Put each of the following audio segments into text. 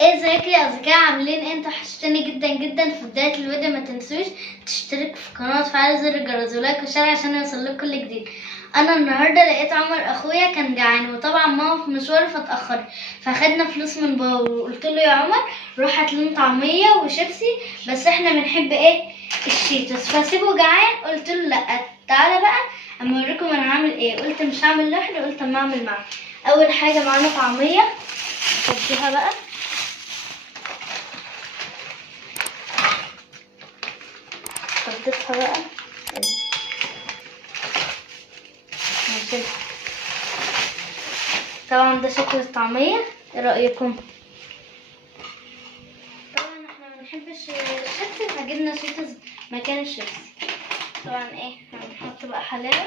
ازيكم يا اصدقائي، عاملين ايه؟ انتوا وحشتوني جدا جدا. في بدايه الفيديو ما تنسوش تشترك في القناه وتفعلوا زر الجرس ولايك وشير عشان يوصلكم كل جديد. انا النهارده لقيت عمر اخويا كان جعان، وطبعا ماما في مشوار فاتاخرت، فاخدنا فلوس من بابا وقلت له يا عمر روح هات لنا طعميه وشيبسي، بس احنا بنحب ايه؟ الشيتوس. فسيبه جعان، قلت له لا تعالى بقى اما اوريكم انا هعمل ايه. قلت مش هعمل لوحدي، قلت اما اعمل معاك. اول حاجه معانا طعميه، فضيها بقى. فضيتها بقى ماشي. طبعا ده شكل الطعمية، ايه رأيكم؟ طبعا احنا ما بنحبش الشيبسي فجبنا شيتوس مكان الشيبسي. طبعا ايه هنحط بقى حلاوة.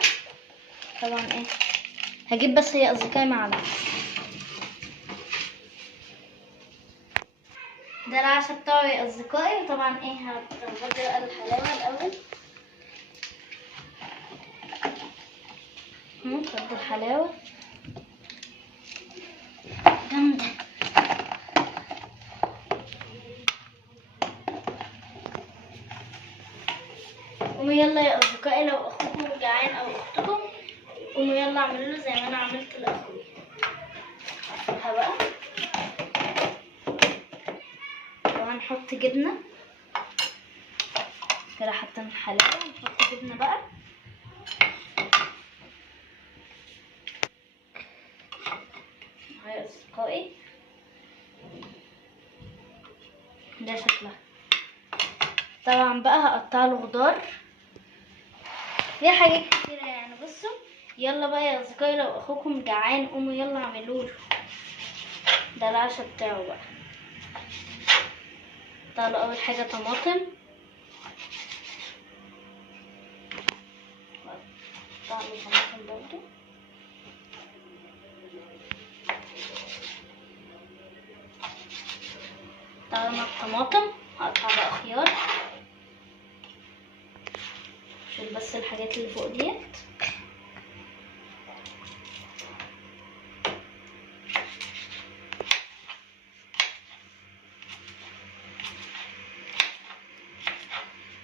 طبعا ايه هجيب بس هي اصدقائي معلقة. ده العشاء بتاعي يا اصدقائي. وطبعا ايه هنحط بقى الحلاوة الاول. نحط الحلاوة جامدة. قوموا يلا يا اصدقائي، لو اخوكم جعان او اختكم قوموا يلا اعملوا له زي ما انا عملت لاخويا. هحطها بقى وهنحط جبنه كده. حطينا الحلاوه، نحط جبنه بقى. يا اصدقائي ده شكلها. طبعا بقى هقطع له خضار، في حاجات كتيره يعني. بصوا يلا بقى يا اصدقائي، لو اخوكم جعان قوموا يلا اعملوا له. ده العشاء بتاعه بقى. قطع له اول حاجه طماطم، قطع له طماطم برضه. طالما الطماطم هقطع بقى خيار، شيل بس الحاجات اللي فوق ديت.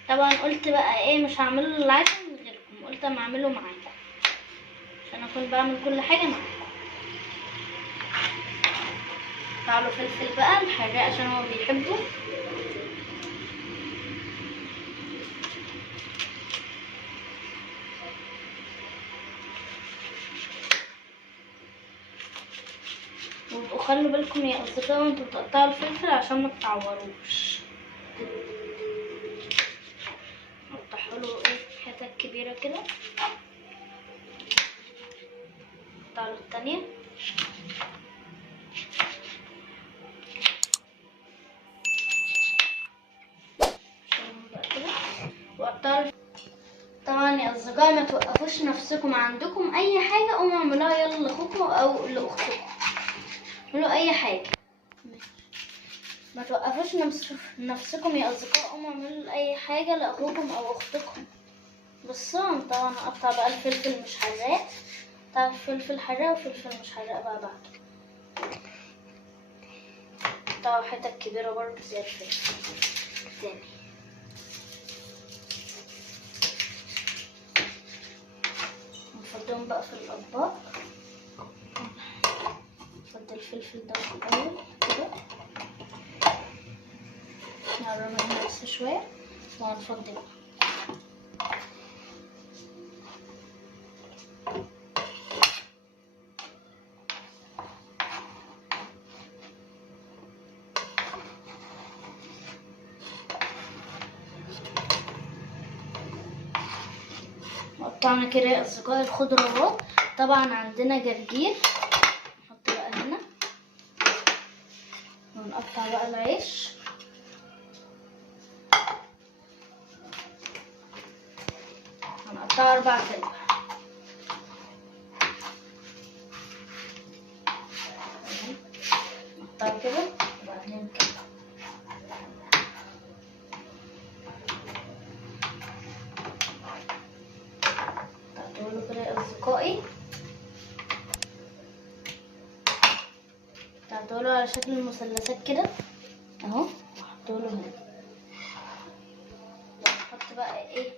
طبعا قلت بقى ايه مش هعمله العشاء من غيركم، قلت اما اعمله معاكم عشان اكون بعمل كل حاجه معاكم. قطع فلفل بقى الحراق عشان هو بيحبه. وابقوا خلوا بالكم يا اصدقائي وانتوا بتقطعوا الفلفل عشان ما تتعوروش. قطعوا له ايه حتت كبيره كده. قطعوا له التانية. طبعا يا اصدقائي ما توقفوش نفسكم، عندكم اي حاجه قوموا اعملوها يلا لاخوكم او لاختكم، اعملوا اي حاجه. ما توقفوش نفسكم يا اصدقاء، قوموا اعملوا اي حاجه لاخوكم او اختكم. بصوا طبعا هقطع بقى الفلفل مش حراق. قطع فلفل حراق وفلفل مش حراق بقى بعد. قطعوا حتت كبيره برضه زي الفلفل تاني. نفضهم بقى في الاطباق. نفضل الفلفل ده الاول كده، نقرب منه بس شويه وهنفضي بقى. قطعنا كده يا اصدقائي الخضروات. طبعا عندنا جرجير نحط بقى هنا، ونقطع بقى العيش. هنقطعه 4 قطع. نقطعه كده وبعدين كده. قطعته كده يا اصدقائي، قطعته هعمله على شكل المثلثات كده اهو، واحطه له هنا. احط بقى ايه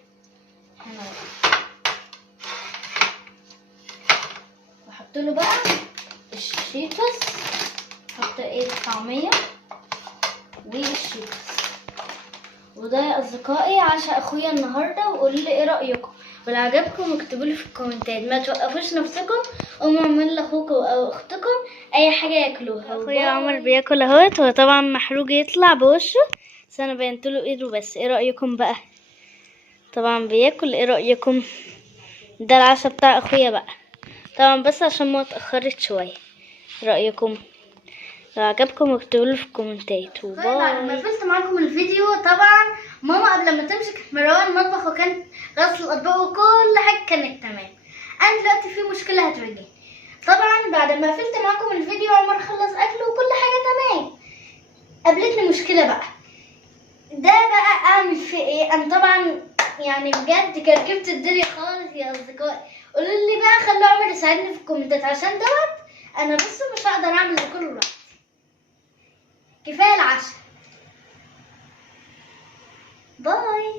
هنا بقى. واحط له بقى الشيتوس، احط ايه الطعميه والشيتوس. وده يا اصدقائي عشاء اخويا النهارده، وقولوا لي ايه رايكم، ولو عجبكم اكتبوا لي في الكومنتات. ما توقفوش نفسكم، قوموا اعملوا لاخوكم او اختكم اي حاجه ياكلوها. اخويا عمر بياكل اهوت، هو طبعا محروق يطلع بوشه، بس انا بينتله ايده بس. ايه رايكم بقى؟ طبعا بياكل. ايه رايكم؟ ده العشاء بتاع اخويا بقى طبعا، بس عشان ما اتاخرت شويه. رايكم؟ لو عجبكم اكتبوا لي في الكومنتات. وباي. بعد ما قفلت معاكم الفيديو طبعا ماما قبل ما تمسك مروان المطبخ وكانت غسل الاطباق وكل حاجه كانت تمام. انا دلوقتي في مشكله هتواجهني. طبعا بعد ما قفلت معاكم الفيديو عمر خلص اكله وكل حاجه تمام، قابلتني مشكله بقى. ده بقى اعمل فيه ايه؟ انا طبعا يعني بجد كركبت الدنيا خالص يا اصدقائي. قولوا لي بقى، خلوا عمر يساعدني في الكومنتات عشان دوت انا بس مش هقدر اعمل ده كله لوحدي. كفايه العشاء. باي.